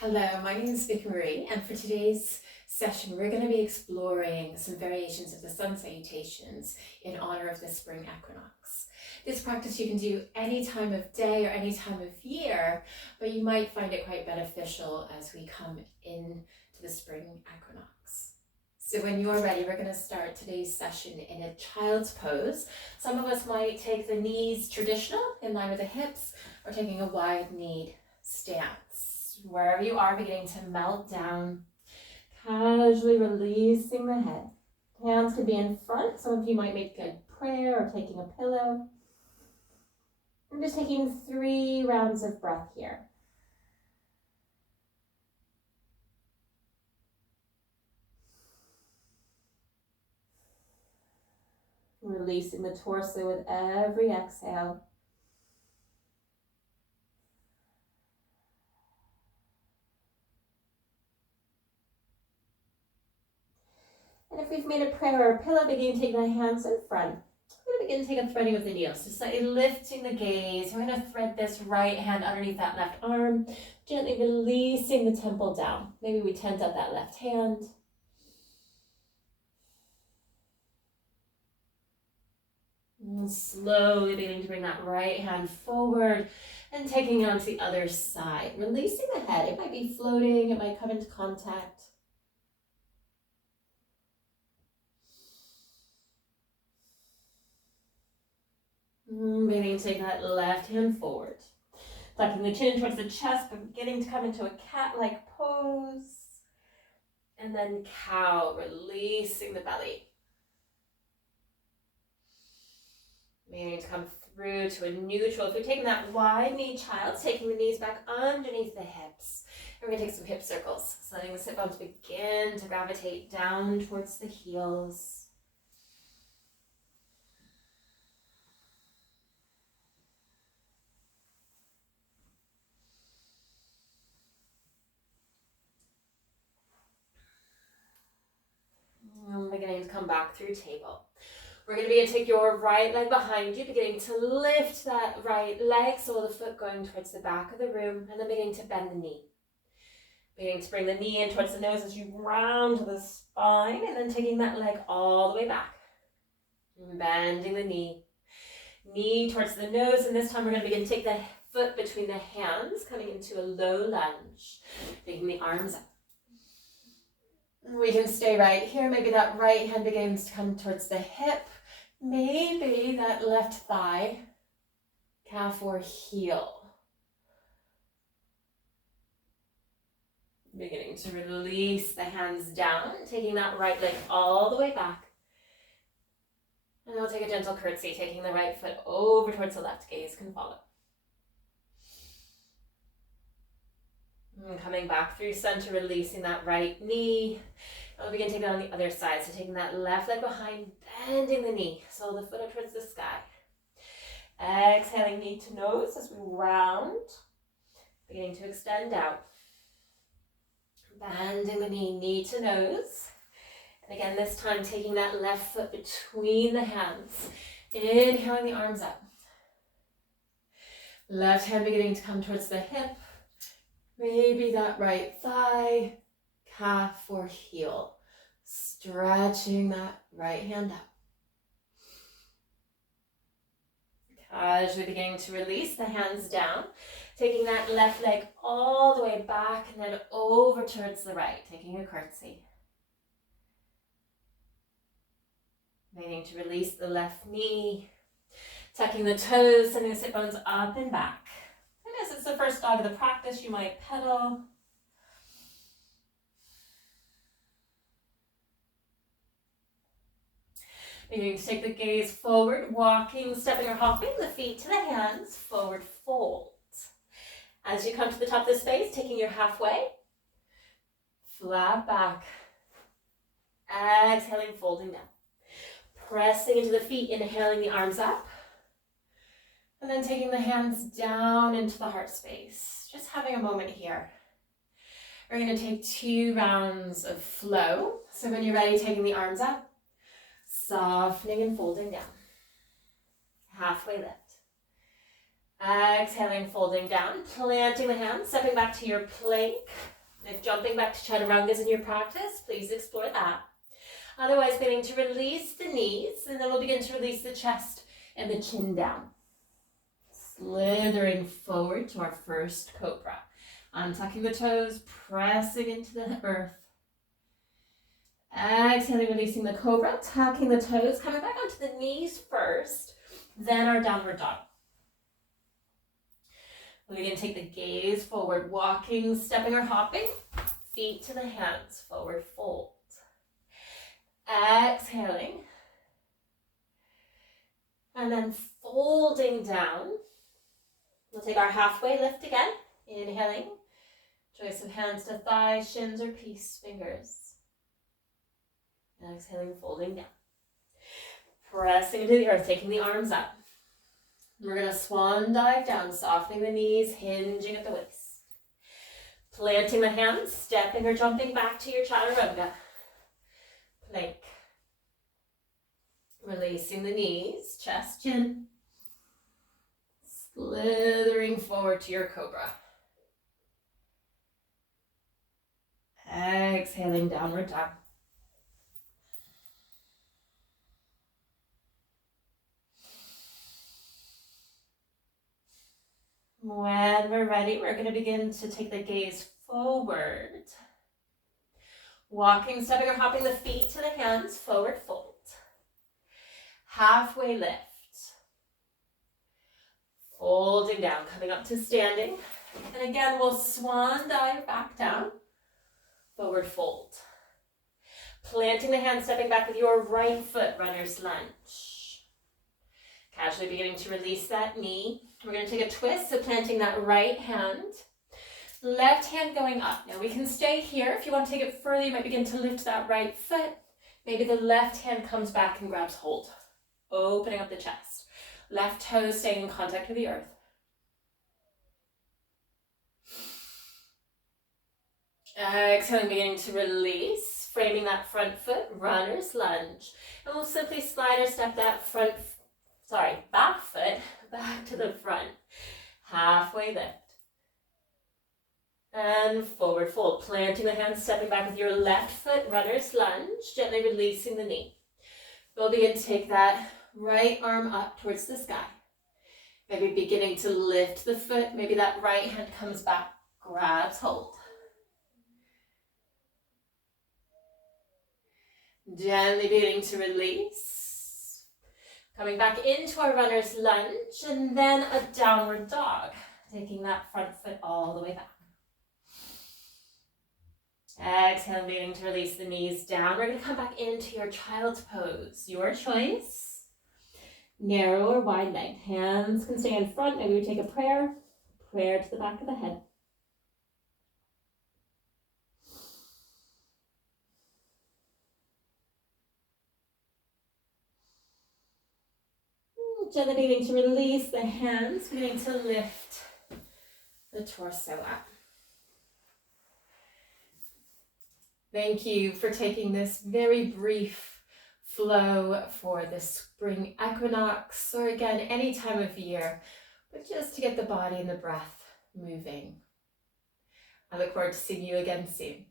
Hello, my name is Vickie-Marie, and for today's session we're going to be exploring some variations of the sun salutations in honor of the spring equinox. This practice you can do any time of day or any time of year, but you might find it quite beneficial as we come into the spring equinox. So when you're ready, we're going to start today's session in a child's pose. Some of us might take the knees traditional, in line with the hips, or taking a wide kneed stance. Wherever you are, beginning to melt down, casually releasing the head. Hands could be in front. Some of you might make a prayer or taking a pillow. I'm just taking 3 rounds of breath here. Releasing the torso with every exhale. And if we've made a prayer or a pillow, begin to take the hands in front. I'm going to begin to take a threading with the needles. So slightly lifting the gaze. We're going to thread this right hand underneath that left arm, gently releasing the temple down. Maybe we tent up that left hand. And slowly beginning to bring that right hand forward and taking it onto the other side. Releasing the head. It might be floating. It might come into contact. Beginning to take that left hand forward. Tucking the chin towards the chest, but beginning to come into a cat-like pose. And then cow, releasing the belly. Beginning to come through to a neutral. If you're taking that wide knee child, taking the knees back underneath the hips. And we're going to take some hip circles. So letting the sit bones begin to gravitate down towards the heels. And beginning to come back through table. We're going to begin to take your right leg behind you, beginning to lift that right leg, sole of the foot going towards the back of the room, and then beginning to bend the knee. Beginning to bring the knee in towards the nose as you round to the spine, and then taking that leg all the way back. Bending the knee. Knee towards the nose, and this time we're going to begin to take the foot between the hands, coming into a low lunge. Taking the arms up. We can stay right here. Maybe that right hand begins to come towards the hip. Maybe that left thigh, calf or heel. Beginning to release the hands down, taking that right leg all the way back. And we'll take a gentle curtsy, taking the right foot over towards the left. Gaze can follow. And coming back through center, releasing that right knee. We'll begin to take that on the other side. So taking that left leg behind, bending the knee. So the foot up towards the sky. Exhaling knee to nose as we round. Beginning to extend out. Bending the knee, knee to nose. And again, this time taking that left foot between the hands. Inhaling the arms up. Left hand beginning to come towards the hip. Maybe that right thigh, calf or heel. Stretching that right hand up. Casually beginning to release the hands down. Taking that left leg all the way back and then over towards the right. Taking a curtsy. Beginning to release the left knee. Tucking the toes, sending the sit bones up and back. And as it's the first dog of the practice, you might pedal. Beginning to take the gaze forward, walking, stepping or hopping, the feet to the hands, forward fold. As you come to the top of the space, taking your halfway, flat back, exhaling, folding down. Pressing into the feet, inhaling the arms up. And then taking the hands down into the heart space. Just having a moment here. We're going to take 2 rounds of flow. So when you're ready, taking the arms up, softening and folding down. Halfway lift. Exhaling, folding down, planting the hands, stepping back to your plank. If jumping back to chaturanga is in your practice, please explore that. Otherwise, beginning to release the knees, and then we'll begin to release the chest and the chin down. Slithering forward to our first cobra. Untucking the toes, pressing into the earth. Exhaling, releasing the cobra, tucking the toes, coming back onto the knees first, then our downward dog. We're going to take the gaze forward, walking, stepping or hopping, feet to the hands, forward fold. Exhaling. And then folding down. We'll take our halfway lift again. Inhaling. Choice of hands to thighs, shins, or peace fingers. Exhaling, folding down. Pressing into the earth, taking the arms up. We're going to swan dive down, softening the knees, hinging at the waist. Planting the hands, stepping or jumping back to your chaturanga. Plank. Releasing the knees, chest, chin. Slithering forward to your cobra. Exhaling, downward dog. When we're ready, we're going to begin to take the gaze forward. Walking, stepping, or hopping the feet to the hands, forward fold. Halfway lift. Folding down, coming up to standing. And again, we'll swan dive back down. Forward fold. Planting the hand, stepping back with your right foot, runner's lunge. Casually beginning to release that knee. We're going to take a twist, so planting that right hand. Left hand going up. Now we can stay here. If you want to take it further, you might begin to lift that right foot. Maybe the left hand comes back and grabs hold. Opening up the chest. Left toe staying in contact with the earth. Exhaling, beginning to release. Framing that front foot, runner's lunge. And we'll simply slide or step that back foot back to the front. Halfway lift. And forward fold. Planting the hands, stepping back with your left foot, runner's lunge. Gently releasing the knee. We'll begin to take that right arm up towards the sky. Maybe beginning to lift the foot. Maybe that right hand comes back, grabs hold. Gently beginning to release. Coming back into our runner's lunge and then a downward dog. Taking that front foot all the way back. Exhale, beginning to release the knees down. We're going to come back into your child's pose. Your choice. Narrow or wide leg. Hands can stay in front. Maybe we take a prayer. Prayer to the back of the head. Gently beginning to release the hands. Beginning to lift the torso up. Thank you for taking this very brief flow for the spring equinox, or again, any time of year, but just to get the body and the breath moving. I look forward to seeing you again soon.